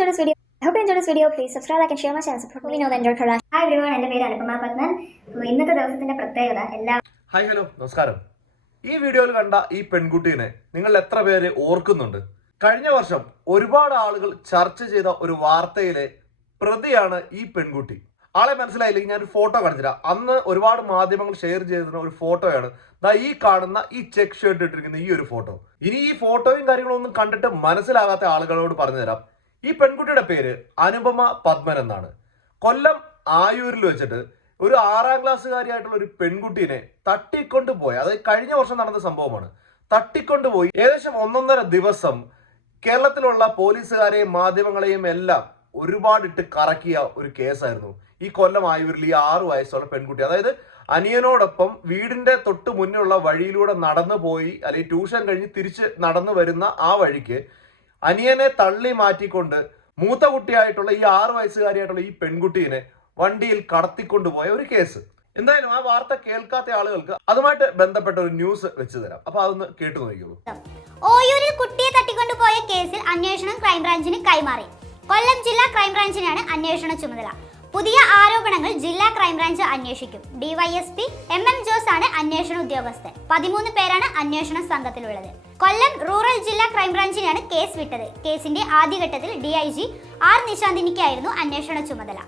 enjoyed this video. I hope you enjoyed this video. Please subscribe, like, and share my channel. Support me. We know the enjoyed Karash. Hi everyone, എൻ്റെ പേര് അനുപമ പത്മൻ. ഇന്നത്തെ ദിവസത്തിന്റെ പ്രത്യേകത hi hello നമസ്കാരം. ഈ വീഡിയോയിൽ കണ്ട ഈ പെൺകുട്ടീനെ നിങ്ങൾ എത്ര പേര് ഓർക്കുന്നുണ്ട്? കഴിഞ്ഞ വർഷം ഒരുപാട് ആളുകൾ ചർച്ച ചെയ്ത ഒരു വാർത്തയിലെ പ്രതിയാണ് ഈ പെൺകുട്ടി. ആളെ മനസ്സിലായില്ലെങ്കിൽ ഞാൻ ഒരു ഫോട്ടോ കാണിച്ചുതരാം. അന്ന് ഒരുപാട് മാധ്യമങ്ങൾ ഷെയർ ചെയ്തിരുന്ന ഒരു ഫോട്ടോയാണ് ഈ കാണുന്ന ഈ ചെക്ക് ഷർട്ട് ഇട്ടിരിക്കുന്ന ഈ ഒരു ഫോട്ടോ. ഇനി ഈ ഫോട്ടോയും കാര്യങ്ങളും ഒന്നും കണ്ടിട്ട് മനസ്സിലാകാത്ത ആളുകളോട് പറഞ്ഞു തരാം. ഈ പെൺകുട്ടിയുടെ പേര് അനുപമ പത്മൻ എന്നാണ്. കൊല്ലം ആയൂരിൽ വെച്ചിട്ട് ഒരു 6ാം ക്ലാസ്സുകാരിയായിട്ടുള്ള ഒരു പെൺകുട്ടീനെ തട്ടിക്കൊണ്ടുപോയി. അത് കഴിഞ്ഞ വർഷം നടന്ന സംഭവമാണ്. തട്ടിക്കൊണ്ടുപോയി ഏകദേശം 1.5 ദിവസം കേരളത്തിലുള്ള പോലീസുകാരെയും മാധ്യമങ്ങളെയും എല്ലാം ഒരുപാടിട്ട് കറക്കിയ ഒരു കേസായിരുന്നു ഈ കൊല്ലം ആയൂരിൽ ഈ 6 വയസ്സുള്ള പെൺകുട്ടി. അതായത് അനിയനോടൊപ്പം വീടിന്റെ തൊട്ട് മുന്നിലുള്ള വഴിയിലൂടെ നടന്നു പോയി, അല്ലെങ്കിൽ ട്യൂഷൻ കഴിഞ്ഞ് തിരിച്ച് നടന്നു വരുന്ന ആ വഴിക്ക് അനിയനെ തള്ളി മാറ്റിക്കൊണ്ട് മൂത്ത കുട്ടിയായിട്ടുള്ള ഈ 6 വയസ്സുകാരിയായിട്ടുള്ള ഈ പെൺകുട്ടീനെ വണ്ടിയിൽ കടത്തിക്കൊണ്ടുപോയ ഒരു കേസ്. എന്തായാലും ആ വാർത്ത കേൾക്കാത്ത ആളുകൾക്ക് അതുമായിട്ട് ബന്ധപ്പെട്ട ഒരു ന്യൂസ് വെച്ച് തരാം. അപ്പൊ അതൊന്ന് കേട്ടു നോക്കിയോളൂ. ഓയൂരിൽ കുട്ടിയെ തട്ടിക്കൊണ്ടുപോയ കേസിൽ അന്വേഷണം ക്രൈംബ്രാഞ്ചിന് കൈമാറി. കൊല്ലം ജില്ലാ ക്രൈംബ്രാഞ്ചിനാണ് അന്വേഷണ ചുമതല. പുതിയ ആരോപണങ്ങൾ ജില്ലാ ക്രൈംബ്രാഞ്ച് അന്വേഷിക്കും. ഡിവൈഎസ്പി MM ജോസ് ആണ് അന്വേഷണ ഉദ്യോഗസ്ഥൻ. 13 പേരാണ് അന്വേഷണ സംഘത്തിലുള്ളത്. കൊല്ലം റൂറൽ ജില്ലാ ക്രൈംബ്രാഞ്ചിനാണ് കേസ് വിട്ടത്. കേസിന്റെ ആദ്യഘട്ടത്തിൽ DIG R നിശാന്തിനിക്കായിരുന്നു അന്വേഷണ ചുമതല.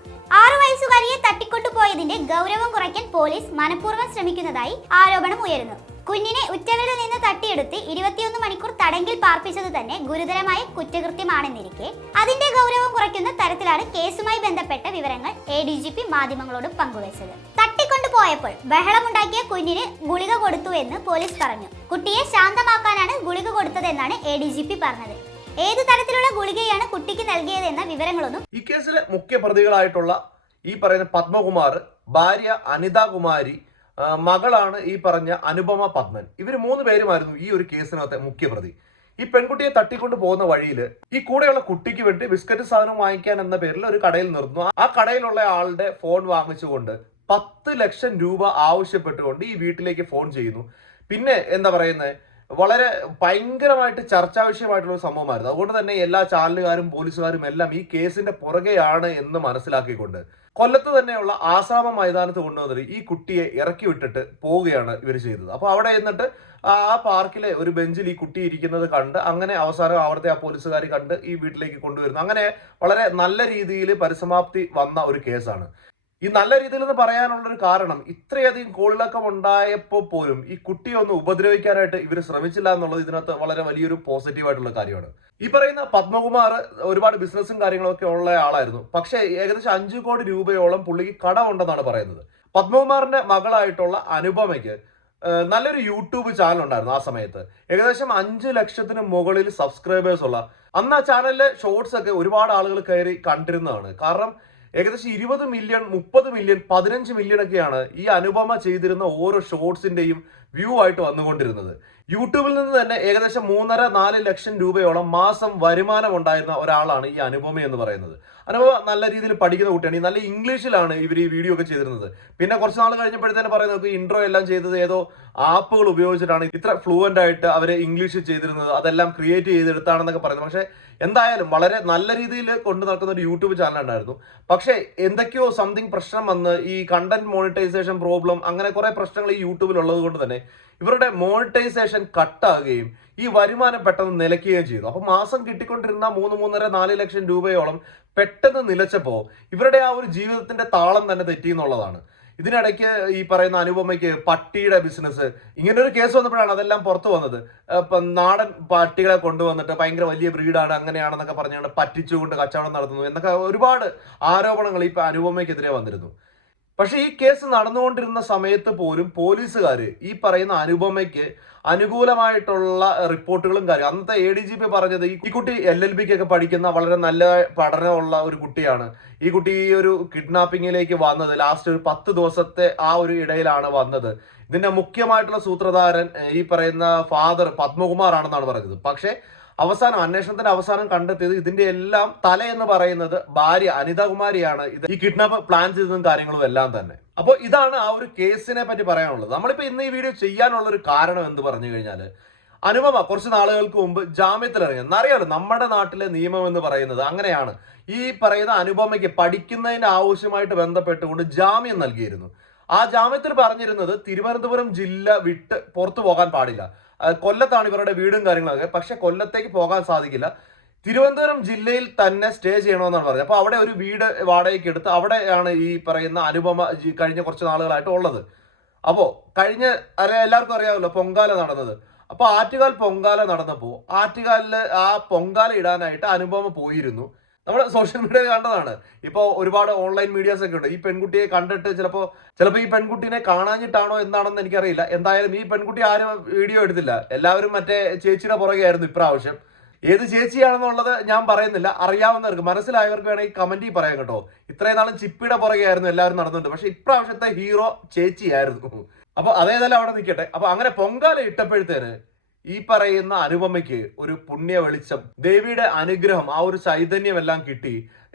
6 വയസ്സുകാരിയെ തട്ടിക്കൊണ്ടുപോയതിന്റെ ഗൗരവം കുറയ്ക്കാൻ പോലീസ് മനഃപൂർവ്വം ശ്രമിക്കുന്നതായി ആരോപണം ഉയരുന്നു. കുഞ്ഞിനെ ഉറ്റവരിൽ നിന്ന് തട്ടിയെടുത്ത് 21 മണിക്കൂർ തടങ്കിൽ പാർപ്പിച്ചത് തന്നെ ഗുരുതരമായ കുറ്റകൃത്യമാണെന്നിരിക്കെ അതിന്റെ ഗൗരവം കുറയ്ക്കുന്ന തരത്തിലാണ് കേസുമായി ബന്ധപ്പെട്ട വിവരങ്ങൾ ADGP മാധ്യമങ്ങളോട് പങ്കുവച്ചത്. തട്ടിക്കൊണ്ടുപോയപ്പോൾ ബഹളമുണ്ടാക്കിയ കുഞ്ഞിന് ഗുളിക കൊടുത്തു എന്ന് പോലീസ് പറഞ്ഞു. കുട്ടിയെ ശാന്തമാക്കാനാണ് ഗുളിക കൊടുത്തതെന്നാണ് ADGP പറഞ്ഞത്. ഏത് തരത്തിലുള്ള ഗുളികയാണ് കുട്ടിക്ക് നൽകിയതെന്ന വിവരങ്ങളൊന്നും ഈ കേസിലെ മുഖ്യ പ്രതികളായിട്ടുള്ള ഈ പറയുന്ന പത്മകുമാർ, ഭാര്യ അനിതാകുമാരി, മകളാണ് ഈ പറഞ്ഞ അനുപമ പത്മൻ. ഇവർ 3 പേരുമായിരുന്നു ഈ ഒരു കേസിനകത്തെ മുഖ്യപ്രതി. ഈ പെൺകുട്ടിയെ തട്ടിക്കൊണ്ട് പോകുന്ന വഴിയിൽ ഈ കൂടെയുള്ള കുട്ടിക്ക് വേണ്ടി ബിസ്ക്കറ്റ് സാധനം വാങ്ങിക്കാൻ എന്ന പേരിൽ ഒരു കടയിൽ നിർത്തുന്നു. ആ കടയിലുള്ള ആളുടെ ഫോൺ വാങ്ങിച്ചുകൊണ്ട് 10 ലക്ഷം രൂപ ആവശ്യപ്പെട്ടുകൊണ്ട് ഈ വീട്ടിലേക്ക് ഫോൺ ചെയ്യുന്നു. പിന്നെ എന്താ പറയുന്നത്, വളരെ ഭയങ്കരമായിട്ട് ചർച്ചാ വിഷയമായിട്ടുള്ള ഒരു സംഭവമായിരുന്നു. അതുകൊണ്ട് തന്നെ എല്ലാ ചാനലുകാരും പോലീസുകാരും എല്ലാം ഈ കേസിന്റെ പുറകെയാണ് എന്ന് മനസ്സിലാക്കിക്കൊണ്ട് കൊല്ലത്ത് തന്നെയുള്ള ആസാമ മൈതാനത്ത് കൊണ്ടുവന്നിട്ട് ഈ കുട്ടിയെ ഇറക്കി വിട്ടിട്ട് പോവുകയാണ് ഇവർ ചെയ്തത്. അപ്പോൾ അവിടെ എന്നിട്ട് ആ പാർക്കിലെ ഒരു ബെഞ്ചിൽ ഈ കുട്ടി ഇരിക്കുന്നത് കണ്ട് അങ്ങനെ അവസാനം അവിടുത്തെ ആ പോലീസുകാർ കണ്ട് ഈ വീട്ടിലേക്ക് കൊണ്ടുവരുന്നു. അങ്ങനെ വളരെ നല്ല രീതിയിൽ പരിസമാപ്തി വന്ന ഒരു കേസാണ്. ഈ നല്ല രീതിയിൽ എന്ന് പറയാനുള്ളൊരു കാരണം, ഇത്രയധികം കോളിളക്കം ഉണ്ടായപ്പോൾ പോലും ഈ കുട്ടിയെ ഒന്ന് ഉപദ്രവിക്കാനായിട്ട് ഇവർ ശ്രമിച്ചില്ല എന്നുള്ളത് ഇതിനകത്ത് വളരെ വലിയൊരു പോസിറ്റീവായിട്ടുള്ള കാര്യമാണ്. ഈ പറയുന്ന പത്മകുമാർ ഒരുപാട് ബിസിനസ്സും കാര്യങ്ങളൊക്കെ ഉള്ള ആളായിരുന്നു. പക്ഷേ ഏകദേശം 5 കോടി രൂപയോളം പുള്ളിക്ക് കടമുണ്ടെന്നാണ് പറയുന്നത്. പത്മകുമാറിന്റെ മകളായിട്ടുള്ള അനുപമയ്ക്ക് നല്ലൊരു യൂട്യൂബ് ചാനൽ ഉണ്ടായിരുന്നു ആ സമയത്ത്. ഏകദേശം 5 ലക്ഷത്തിന് മുകളിൽ സബ്സ്ക്രൈബേഴ്സ് ഉള്ള. അന്ന് ആ ചാനലിലെ ഷോർട്സ് ഒക്കെ ഒരുപാട് ആളുകൾ കയറി കണ്ടിരുന്നതാണ്. കാരണം ഏകദേശം 20 മില്യൺ, 30 മില്യൺ, 15 മില്യൺ ഒക്കെയാണ് ഈ അനുപമ ചെയ്തിരുന്ന ഓരോ ഷോർട്സിന്റെയും വ്യൂ ആയിട്ട് വന്നുകൊണ്ടിരുന്നത്. യൂട്യൂബിൽ നിന്ന് തന്നെ ഏകദേശം 3.5-4 ലക്ഷം രൂപയോളം മാസം വരുമാനം ഉണ്ടായിരുന്ന ഒരാളാണ് ഈ അനുപമ എന്ന് പറയുന്നത്. അനുപമ നല്ല രീതിയിൽ പഠിക്കുന്ന കുട്ടിയാണ്. നല്ല ഇംഗ്ലീഷിലാണ് ഇവർ ഈ വീഡിയോ ഒക്കെ ചെയ്തിരുന്നത്. പിന്നെ കുറച്ച് നാൾ കഴിഞ്ഞപ്പോഴത്തേന് പറയുന്നത് ഇൻട്രോ എല്ലാം ചെയ്തത് ഏതോ ആപ്പുകൾ ഉപയോഗിച്ചിട്ടാണ് ഇത്ര ഫ്ലുവൻ്റ് ആയിട്ട് അവരെ ഇംഗ്ലീഷ് ചെയ്തിരുന്നത്. അതെല്ലാം ക്രിയേറ്റ് ചെയ്തെടുത്താണെന്നൊക്കെ പറയുന്നത്. പക്ഷേ എന്തായാലും വളരെ നല്ല രീതിയിൽ കൊണ്ടു നടക്കുന്ന ഒരു യൂട്യൂബ് ചാനൽ ഉണ്ടായിരുന്നു. പക്ഷേ എന്തൊക്കെയോ സംതിങ് പ്രശ്നം വന്ന് ഈ കണ്ടന്റ് മോണിറ്റൈസേഷൻ പ്രോബ്ലം, അങ്ങനെ കുറെ പ്രശ്നങ്ങൾ ഈ യൂട്യൂബിൽ ഉള്ളത് കൊണ്ട് തന്നെ ഇവരുടെ മോണിറ്റൈസേഷൻ കട്ടാകുകയും ഈ വരുമാനം പെട്ടെന്ന് നിലയ്ക്കുകയും ചെയ്തു. അപ്പൊ മാസം കിട്ടിക്കൊണ്ടിരുന്ന 3-3.5-4 ലക്ഷം രൂപയോളം പെട്ടെന്ന് നിലച്ചപ്പോൾ ഇവരുടെ ആ ഒരു ജീവിതത്തിന്റെ താളം തന്നെ തെറ്റി എന്നുള്ളതാണ്. ഇതിനിടയ്ക്ക് ഈ പറയുന്ന അനുപമയ്ക്ക് പട്ടിയുടെ ബിസിനസ്, ഇങ്ങനെ ഒരു കേസ് വന്നപ്പോഴാണ് അതെല്ലാം പുറത്തു വന്നത്. നാടൻ പട്ടികളെ കൊണ്ടുവന്നിട്ട് ഭയങ്കര വലിയ ബ്രീഡാണ് അങ്ങനെയാണെന്നൊക്കെ പറഞ്ഞുകൊണ്ട് പറ്റിച്ചുകൊണ്ട് കച്ചവടം നടത്തുന്നു എന്നൊക്കെ ഒരുപാട് ആരോപണങ്ങൾ ഇപ്പൊ അനുപമയ്ക്കെതിരെ വന്നിരുന്നു. പക്ഷെ ഈ കേസ് നടന്നുകൊണ്ടിരുന്ന സമയത്ത് പോലും പോലീസുകാർ ഈ പറയുന്ന അനുപമയ്ക്ക് അനുകൂലമായിട്ടുള്ള റിപ്പോർട്ടുകളും കാര്യം, അന്നത്തെ ADGP പറഞ്ഞത് ഈ കുട്ടി LLBക്കൊക്കെ പഠിക്കുന്ന വളരെ നല്ല പഠനമുള്ള ഒരു കുട്ടിയാണ്. ഈ കുട്ടി ഈ ഒരു കിഡ്നാപ്പിങ്ങിലേക്ക് വന്നത് ലാസ്റ്റ് ഒരു 10 ദിവസത്തെ ആ ഒരു ഇടയിലാണ് വന്നത്. ഇതിന്റെ മുഖ്യമായിട്ടുള്ള സൂത്രധാരൻ ഈ പറയുന്ന ഫാദർ പത്മകുമാർ ആണെന്നാണ് പറഞ്ഞത്. പക്ഷേ അന്വേഷണത്തിന്റെ അവസാനം കണ്ടെത്തിയത് ഇതിന്റെ എല്ലാം തല എന്ന് പറയുന്നത് ഭാര്യ അനിതാകുമാരിയാണ്. ഇത് ഈ കിഡ്നാപ്പ് പ്ലാൻ ചെയ്തതും കാര്യങ്ങളും എല്ലാം തന്നെ. അപ്പോൾ ഇതാണ് ആ ഒരു കേസിനെ പറ്റി പറയാനുള്ളത്. നമ്മളിപ്പോ ഇന്ന് ഈ വീഡിയോ ചെയ്യാനുള്ള ഒരു കാരണം എന്ന് പറഞ്ഞു കഴിഞ്ഞാൽ, അനുപമ കുറച്ച് നാളുകൾക്ക് മുമ്പ് ജാമ്യത്തിലിറങ്ങി. എന്നറിയാമല്ലോ നമ്മുടെ നാട്ടിലെ നിയമം എന്ന് പറയുന്നത് അങ്ങനെയാണ്. ഈ പറയുന്ന അനുപമയ്ക്ക് പഠിക്കുന്നതിന് ആവശ്യമായിട്ട് ബന്ധപ്പെട്ടുകൊണ്ട് ജാമ്യം നൽകിയിരുന്നു. ആ ജാമ്യത്തിൽ പറഞ്ഞിരുന്നത് തിരുവനന്തപുരം ജില്ല വിട്ട് പുറത്തു പോകാൻ പാടില്ല. കൊല്ലത്താണ് ഇവരുടെ വീടും കാര്യങ്ങളൊക്കെ. പക്ഷെ കൊല്ലത്തേക്ക് പോകാൻ സാധിക്കില്ല, തിരുവനന്തപുരം ജില്ലയിൽ തന്നെ സ്റ്റേ ചെയ്യണമെന്നാണ് പറഞ്ഞത്. അപ്പോൾ അവിടെ ഒരു വീട് വാടകയ്ക്ക് എടുത്ത് അവിടെയാണ് ഈ പറയുന്ന അനുപമ കഴിഞ്ഞ കുറച്ച് നാളുകളായിട്ട് ഉള്ളത്. അപ്പോൾ കഴിഞ്ഞ എല്ലാവർക്കും അറിയാമല്ലോ പൊങ്കാല നടന്നത്. അപ്പോൾ ആറ്റുകാൽ പൊങ്കാല നടന്നപ്പോൾ ആറ്റുകാലിൽ ആ പൊങ്കാല ഇടാനായിട്ട് അനുപമ പോയിരുന്നു. നമ്മൾ സോഷ്യൽ മീഡിയ കണ്ടതാണ്. ഇപ്പോൾ ഒരുപാട് ഓൺലൈൻ മീഡിയാസ് ഒക്കെ ഉണ്ട്. ഈ പെൺകുട്ടിയെ കണ്ടിട്ട് ചിലപ്പോൾ ഈ പെൺകുട്ടീനെ കാണാഞ്ഞിട്ടാണോ എന്താണെന്ന് എനിക്കറിയില്ല. എന്തായാലും ഈ പെൺകുട്ടി ആരും വീഡിയോ എടുത്തില്ല. എല്ലാവരും മറ്റേ ചേച്ചിയുടെ പുറകെ ആയിരുന്നു ഇപ്രാവശ്യം. ഏത് ചേച്ചിയാണെന്നുള്ളത് ഞാൻ പറയുന്നില്ല, അറിയാവുന്നവർക്ക് മനസ്സിലായവർക്ക് വേണമെങ്കിൽ കമന്റിൽ പറയാം കേട്ടോ. ഇത്രയും നാളും ചിപ്പിയുടെ പുറകെ ആയിരുന്നു എല്ലാവരും നടന്നുണ്ട്, പക്ഷെ ഇപ്രാവശ്യത്തെ ഹീറോ ചേച്ചിയായിരുന്നു. അപ്പൊ അതേതായാലും അവിടെ നിൽക്കട്ടെ. അപ്പൊ അങ്ങനെ പൊങ്കാല ഇട്ടപ്പോഴത്തേന് ഈ പറയുന്ന അനുപമയ്ക്ക് ഒരു പുണ്യ വെളിച്ചം, ദേവിയുടെ അനുഗ്രഹം, ആ ഒരു ചൈതന്യം എല്ലാം കിട്ടി.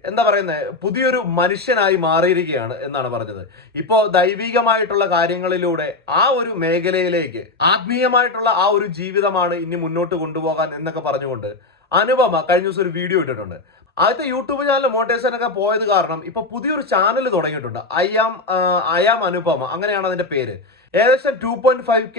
എന്താ പറയുന്നത്, പുതിയൊരു മനുഷ്യനായി മാറിയിരിക്കുകയാണ് എന്നാണ് പറഞ്ഞത്. ഇപ്പോ ദൈവികമായിട്ടുള്ള കാര്യങ്ങളിലൂടെ ആ ഒരു മേഖലയിലേക്ക് ആത്മീയമായിട്ടുള്ള ആ ഒരു ജീവിതമാണ് ഇനി മുന്നോട്ട് കൊണ്ടുപോകാൻ എന്നൊക്കെ പറഞ്ഞുകൊണ്ട് അനുപമ കഴിഞ്ഞ ദിവസം ഒരു വീഡിയോ ഇട്ടിട്ടുണ്ട്. ആദ്യത്തെ യൂട്യൂബ് ചാനൽ മോണിറ്റൈസേഷൻ ഒക്കെ പോയത് കാരണം ഇപ്പൊ പുതിയൊരു ചാനൽ തുടങ്ങിയിട്ടുണ്ട്. ഐ ആം അനുപമ, അങ്ങനെയാണ് അതിന്റെ പേര്. ഏകദേശം 2.5K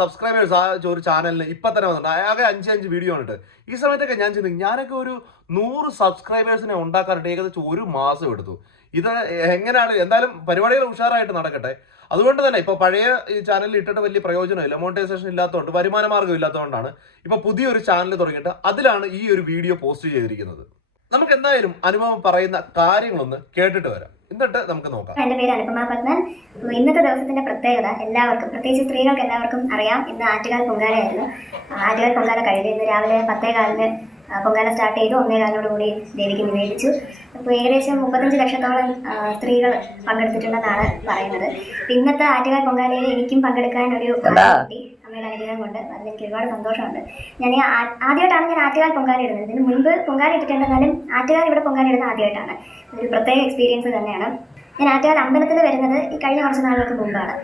സബ്സ്ക്രൈബേഴ്സ് ആ ഒരു ചാനലിന് ഇപ്പൊ തന്നെ വന്നിട്ടുണ്ട്. ആകെ 5 വീഡിയോ ഉണ്ട്. ഈ സമയത്തൊക്കെ ഞാൻ ചിന്തിക്കും, ഞാനൊക്കെ ഒരു 100 സബ്സ്ക്രൈബേഴ്സിനെ ഉണ്ടാക്കാനായിട്ട് ഏകദേശം 1 മാസം എടുത്തു. ഇത് എങ്ങനെയാണ്? എന്തായാലും പരിപാടികൾ ഉഷാറായിട്ട് നടക്കട്ടെ. അതുകൊണ്ട് തന്നെ ഇപ്പൊ പഴയ ഈ ചാനലിൽ ഇട്ടിട്ട് വലിയ പ്രയോജനമില്ല, മോണിറ്റൈസേഷൻ ഇല്ലാത്തതുകൊണ്ട്, വരുമാന മാർഗ്ഗം ഇല്ലാത്തതുകൊണ്ടാണ് ഇപ്പൊ പുതിയൊരു ചാനൽ തുടങ്ങിയിട്ട് അതിലാണ് ഈ ഒരു വീഡിയോ പോസ്റ്റ് ചെയ്തിരിക്കുന്നത്. നമുക്ക് എന്തായാലും അനുപമ പറയുന്ന കാര്യങ്ങളൊന്ന് കേട്ടിട്ട് വരാം, എന്നിട്ട് നമുക്ക് നോക്കാം. എന്റെ പേര് അനുപമ പത്മൻ. ഇന്നത്തെ ദിവസത്തിന്റെ പ്രത്യേകത എല്ലാവർക്കും, പ്രത്യേകിച്ച് സ്ത്രീകൾക്ക് എല്ലാവർക്കും അറിയാം. ഇന്ന് ആറ്റുകാൽ പൊങ്കാലയായിരുന്നു. ആറ്റുകാൽ പൊങ്കാല കഴിഞ്ഞു. ഇന്ന് രാവിലെ 10:15 പൊങ്കാല സ്റ്റാർട്ട് ചെയ്തു. 1:15 കൂടി ദേവിക്ക് നിവേദിച്ചു. അപ്പോൾ ഏകദേശം 35 ലക്ഷത്തോളം സ്ത്രീകൾ പങ്കെടുത്തിട്ടുണ്ടെന്നാണ് പറയുന്നത്. ഇന്നത്തെ ആറ്റുകാൽ പൊങ്കാലയിൽ എനിക്കും പങ്കെടുക്കാൻ ഒരു അമ്മയുടെ അനുഗ്രഹം കൊണ്ട് അതിലെനിക്ക് ഒരുപാട് സന്തോഷമുണ്ട്. ഞാൻ ആദ്യമായിട്ടാണ് ഞാൻ ആറ്റുകാൽ പൊങ്കാല ഇടുന്നത്. ഇതിന് മുൻപ് പൊങ്കാല ഇട്ടിട്ടുണ്ടെന്നാലും ആറ്റുകാൽ ഇവിടെ പൊങ്കാല ഇടുന്നത് ആദ്യമായിട്ടാണ്. ഒരു പ്രത്യേക എക്സ്പീരിയൻസ് തന്നെയാണ്. ഞാൻ ആറ്റുകാൽ അമ്പലത്തിൽ വരുന്നത് ഈ കഴിഞ്ഞ കുറച്ച് നാളുകൾക്ക് മുമ്പാണ്.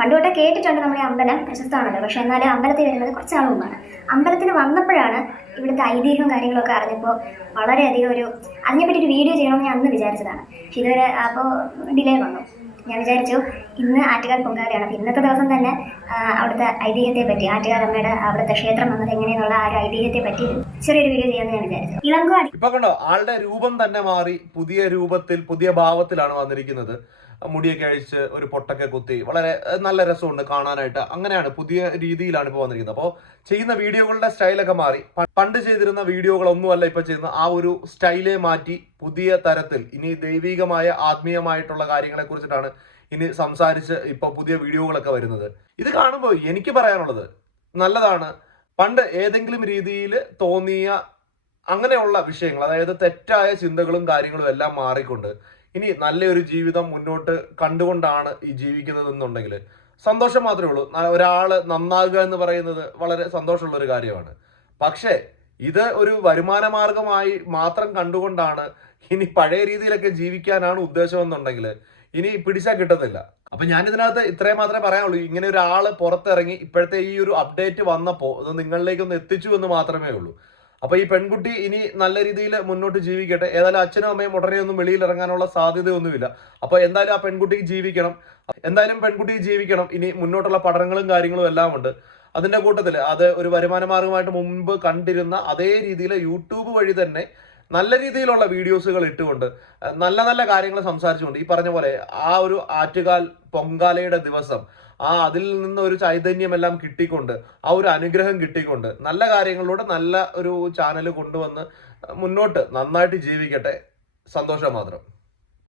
പണ്ട് തൊട്ടേ കേട്ടിട്ടുണ്ട് നമ്മുടെ അമ്പലം പ്രശസ്തമാണല്ലോ, പക്ഷെ എന്നാലും അമ്പലത്തിൽ വരുന്നത് കുറച്ച് നാൾ മുമ്പാണ്. അമ്പലത്തിൽ വന്നപ്പോഴാണ് ഇവിടുത്തെ ഐതിഹ്യവും കാര്യങ്ങളൊക്കെ അറിഞ്ഞപ്പോൾ വളരെയധികം അതിനെപ്പറ്റി ഒരു വീഡിയോ ചെയ്യണമെന്ന് ഞാൻ അന്ന് വിചാരിച്ചതാണ്. പക്ഷെ ഇതുവരെ അപ്പോൾ ഡിലേ വന്നു. ഞാൻ വിചാരിച്ചു ഇന്ന് ആറ്റുകാൽ പൊങ്കാലയാണ്, അപ്പോൾ ഇന്നത്തെ ദിവസം തന്നെ അവിടുത്തെ ഐതിഹ്യത്തെ പറ്റി, ആറ്റുകാൽ അമ്മയുടെ അവിടുത്തെ ക്ഷേത്രം വന്നത് എങ്ങനെയെന്നുള്ള ആ ഒരു ഐതിഹ്യത്തെ പറ്റി ചെറിയൊരു വീഡിയോ ചെയ്യാമെന്ന് ഞാൻ വിചാരിച്ചു. ഇളങ്കോ ഇപ്പൊ കണ്ടോ, ആളുടെ രൂപം തന്നെ മാറി, പുതിയ രൂപത്തിൽ പുതിയ ഭാവത്തിലാണ് വന്നിരിക്കുന്നത്. മുടിയൊക്കെ അഴിച്ച് ഒരു പൊട്ടൊക്കെ കുത്തി വളരെ നല്ല രസമുണ്ട് കാണാനായിട്ട്. അങ്ങനെയാണ്, പുതിയ രീതിയിലാണ് ഇപ്പോൾ വന്നിരിക്കുന്നത്. അപ്പോൾ ചെയ്യുന്ന വീഡിയോകളുടെ സ്റ്റൈലൊക്കെ മാറി. പണ്ട് ചെയ്തിരുന്ന വീഡിയോകളൊന്നുമല്ല ഇപ്പൊ ചെയ്യുന്ന, ആ ഒരു സ്റ്റൈലെ മാറ്റി പുതിയ തരത്തിൽ ഇനി ദൈവികമായ ആത്മീയമായിട്ടുള്ള കാര്യങ്ങളെ കുറിച്ചിട്ടാണ് ഇനി സംസാരിച്ച് ഇപ്പൊ പുതിയ വീഡിയോകളൊക്കെ വരുന്നത്. ഇത് കാണുമ്പോൾ എനിക്ക് പറയാനുള്ളത്, നല്ലതാണ്. പണ്ട് ഏതെങ്കിലും രീതിയിൽ തോന്നിയ അങ്ങനെയുള്ള വിഷയങ്ങൾ, അതായത് തെറ്റായ ചിന്തകളും കാര്യങ്ങളും എല്ലാം മാറിക്കൊണ്ട് ഇനി നല്ലൊരു ജീവിതം മുന്നോട്ട് കണ്ടുകൊണ്ടാണ് ഈ ജീവിക്കുന്നത് എന്നുണ്ടെങ്കിൽ സന്തോഷം മാത്രമേ ഉള്ളൂ. ഒരാള് നന്നാകുക എന്ന് പറയുന്നത് വളരെ സന്തോഷമുള്ള ഒരു കാര്യമാണ്. പക്ഷേ ഇത് ഒരു വരുമാന മാർഗമായി മാത്രം കണ്ടുകൊണ്ടാണ് ഇനി പഴയ രീതിയിലൊക്കെ ജീവിക്കാനാണ് ഉദ്ദേശം എന്നുണ്ടെങ്കിൽ ഇനി പിടിച്ചാൽ കിട്ടുന്നില്ല. അപ്പൊ ഞാൻ ഇതിനകത്ത് ഇത്രയും മാത്രമേ പറയാനുള്ളൂ. ഇങ്ങനെ ഒരാള് പുറത്തിറങ്ങി ഇപ്പോഴത്തെ ഈ ഒരു അപ്ഡേറ്റ് വന്നപ്പോൾ അത് നിങ്ങളിലേക്കൊന്ന് എത്തിച്ചു എന്ന് മാത്രമേ ഉള്ളൂ. അപ്പൊ ഈ പെൺകുട്ടി ഇനി നല്ല രീതിയിൽ മുന്നോട്ട് ജീവിക്കട്ടെ. ഏതായാലും അച്ഛനും അമ്മയും ഉടനെ ഒന്നും വെളിയിൽ ഇറങ്ങാനുള്ള സാധ്യതയൊന്നുമില്ല. അപ്പൊ എന്തായാലും ആ പെൺകുട്ടിക്ക് ജീവിക്കണം, ഇനി മുന്നോട്ടുള്ള പഠനങ്ങളും കാര്യങ്ങളും എല്ലാം ഉണ്ട്. അതിന്റെ കൂട്ടത്തിൽ അത് ഒരു വരുമാന മാർഗമായിട്ട് മുമ്പ് കണ്ടിരുന്ന അതേ രീതിയിൽ യൂട്യൂബ് വഴി തന്നെ നല്ല രീതിയിലുള്ള വീഡിയോസുകൾ ഇട്ടുകൊണ്ട് നല്ല നല്ല കാര്യങ്ങൾ സംസാരിച്ചുകൊണ്ട് ഈ പറഞ്ഞ പോലെ ആ ഒരു ആറ്റുകാൽ പൊങ്കാലയുടെ ദിവസം അതിൽ നിന്ന് ഒരു ചൈതന്യമെല്ലാം കിട്ടിക്കൊണ്ട്, ആ ഒരു അനുഗ്രഹം കിട്ടിക്കൊണ്ട് നല്ല കാര്യങ്ങളിലൂടെ നല്ല ഒരു ചാനൽ കൊണ്ടുവന്ന് മുന്നോട്ട് നന്നായിട്ട് ജീവിക്കട്ടെ. സന്തോഷം മാത്രം.